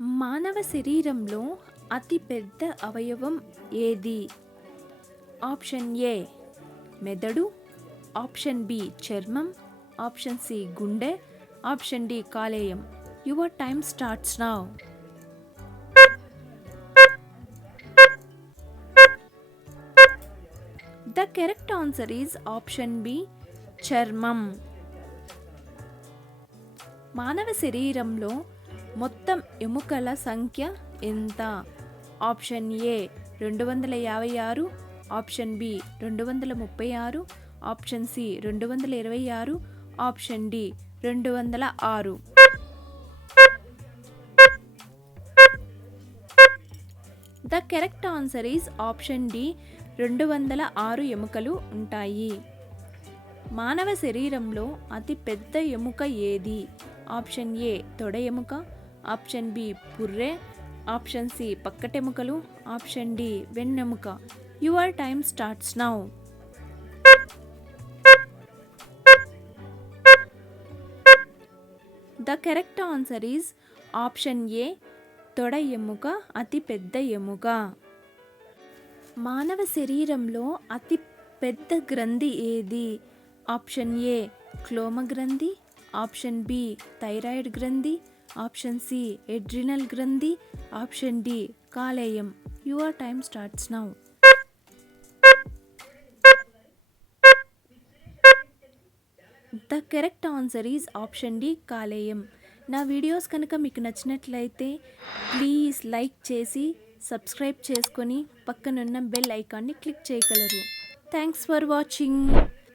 మానవ శరీరంలో అతి పెద్ద అవయవం ఏది? ఆప్షన్ ఏ మెదడు, ఆప్షన్ బి చర్మం, ఆప్షన్ సి గుండె, ఆప్షన్ డి కాలేయం. Your time starts now. The correct answer is option B చర్మం. మానవ శరీరంలో మొత్తం ఎముకల సంఖ్య ఎంత? Option A 256, option B 236, option C 226, option D 206. The correct answer is option D 206 ఎముకలు ఉంటాయి. మానవ శరీరంలో అతి పెద్ద ఎముక ఏది? ఆప్షన్ ఏ తొడ ఎముక, ఆప్షన్ బి పుర్రె, ఆప్షన్ సి పక్కటెముకలు, ఆప్షన్ డి వెన్నెముక. Your time starts now. The correct answer is option A తొడ ఎముక అతి పెద్ద ఎముక. మానవ శరీరంలో అతి పెద్ద గ్రంథి ఏది? ఆప్షన్ ఏ క్లోమ గ్రంథి, ఆప్షన్ బి థైరాయిడ్ గ్రంథి, ఆప్షన్ సి ఎడ్రినల్ గ్రంథి, ఆప్షన్ డి కాలేయం. Your time starts now. The correct answer is option D కాలేయం. నా వీడియోస్ కనుక మీకు నచ్చినట్లయితే ప్లీజ్ లైక్ చేసి సబ్స్క్రైబ్ చేసుకొని పక్కనున్న బెల్ ఐకాన్ని క్లిక్ చేయగలరు. Thanks for watching.